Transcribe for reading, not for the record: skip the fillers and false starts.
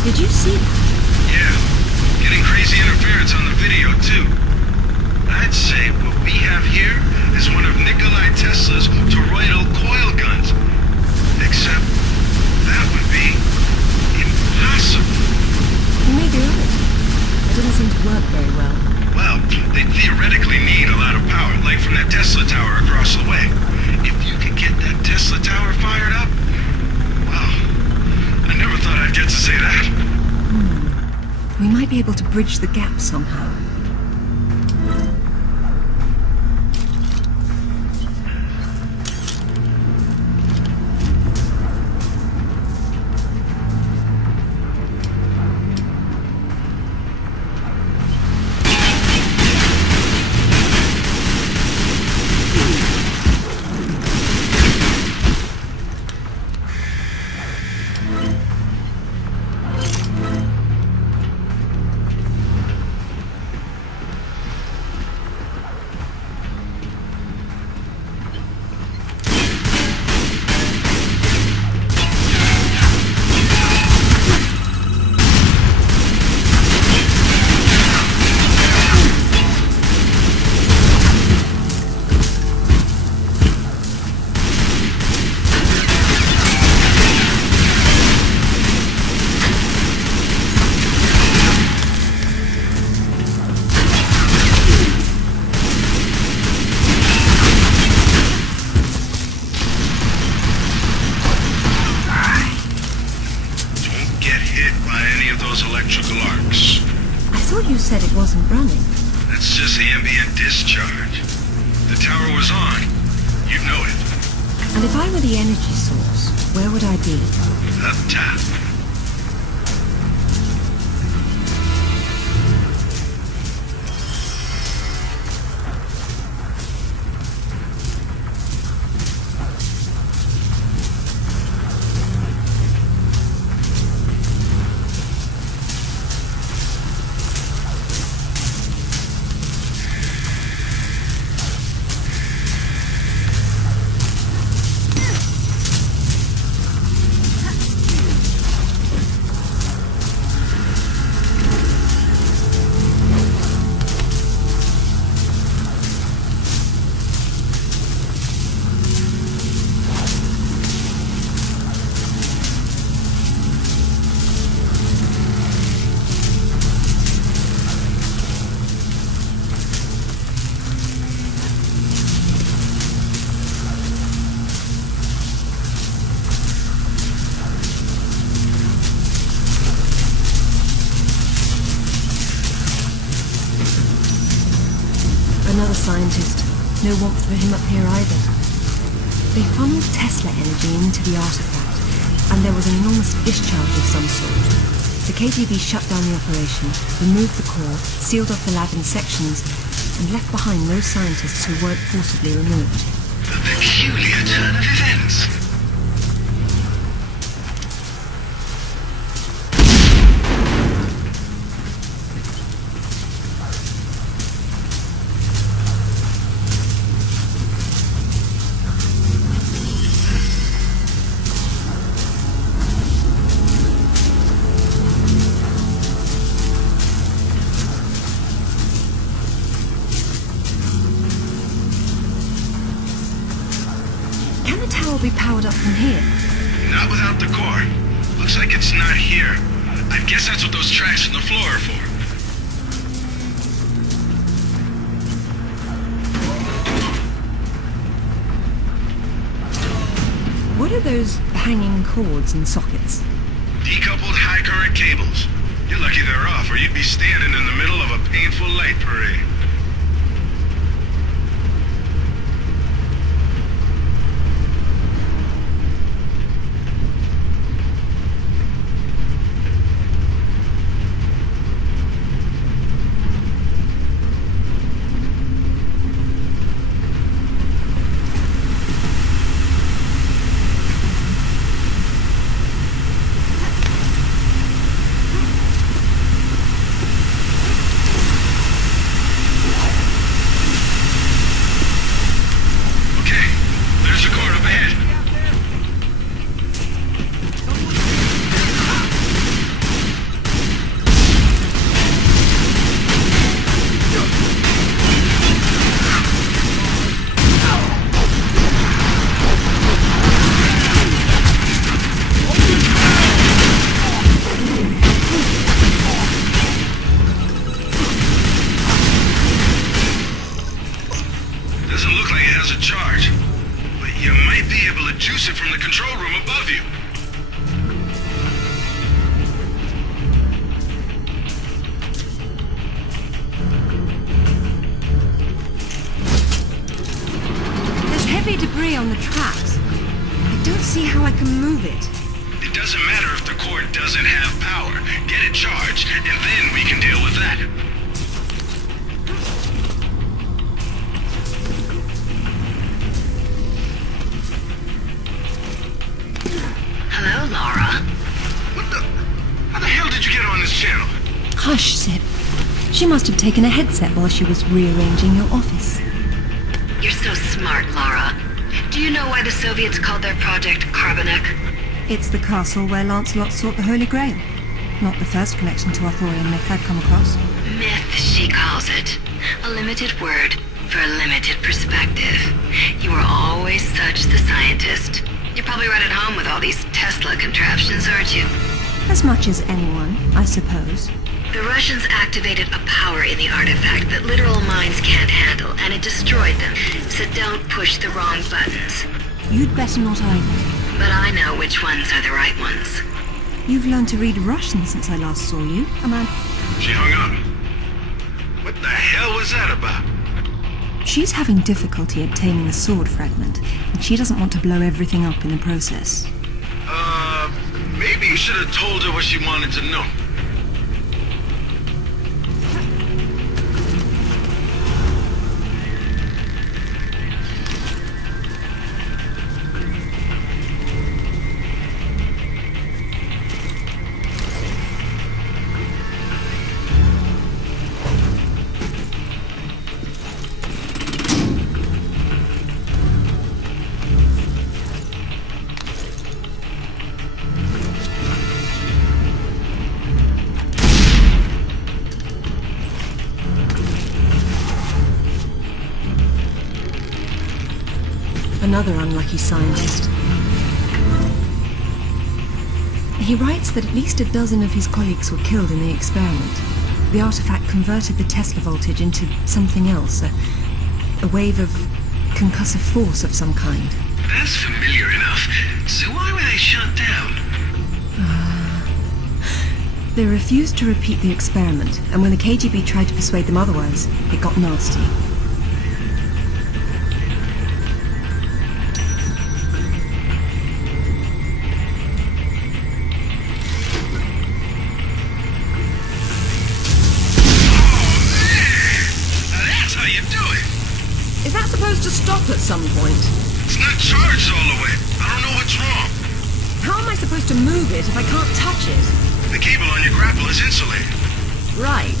Did you see that? Yeah. Getting crazy interference on the video, too. I'd say what we have here is one of Nikolai Tesla's toroidal coil guns. Except that would be impossible. You may be right. It doesn't seem to work very well. Well, they theoretically need a lot of power, like from that Tesla tower across the way. If you could get that Tesla tower fired up, wow, I never thought I'd get to say that. We might be able to bridge the gap somehow. You said it wasn't running. That's just the ambient discharge. The tower was on. You'd know it. And if I were the energy source, where would I be? Up top. Another scientist. No warmth for him up here either. They funneled Tesla energy into the artifact, and there was an enormous discharge of some sort. The KGB shut down the operation, removed the core, sealed off the lab in sections, and left behind those scientists who weren't forcibly removed. A peculiar turn of events. Be powered up from here. Not without the core. Looks like it's not here. I guess that's what those tracks in the floor are for. What are those hanging cords and sockets? Decoupled high current cables. You're lucky they're off, or you'd be standing in the middle of a painful light parade. control room above you. There's heavy debris on the tracks. I don't see how I can move it. It doesn't matter if the core doesn't have power. Get it charged, and then we can deal with that. Hello, Laura. What the? How the hell did you get on this channel? Hush, Zip. She must have taken a headset while she was rearranging your office. You're so smart, Laura. Do you know why the Soviets called their project Carbonek? It's the castle where Lancelot sought the Holy Grail. Not the first connection to Arthurian myth I've come across. Myth, she calls it. A limited word for a limited perspective. You were always such the scientist. You're probably right at home with all these Tesla contraptions, aren't you? As much as anyone, I suppose. The Russians activated a power in the artifact that literal minds can't handle, and it destroyed them. So don't push the wrong buttons. You'd better not either. But I know which ones are the right ones. You've learned to read Russian since I last saw you, Amanda. She hung up. What the hell was that about? She's having difficulty obtaining the sword fragment, and she doesn't want to blow everything up in the process. Maybe you should have told her what she wanted to know. Another unlucky scientist. He writes that at least a dozen of his colleagues were killed in the experiment. The artifact converted the Tesla voltage into something else, a wave of concussive force of some kind. That's familiar enough. So why were they shut down? They refused to repeat the experiment, and when the KGB tried to persuade them otherwise, it got nasty. Is that supposed to stop at some point? It's not charged all the way. I don't know what's wrong. How am I supposed to move it if I can't touch it? The cable on your grapple is insulated. Right.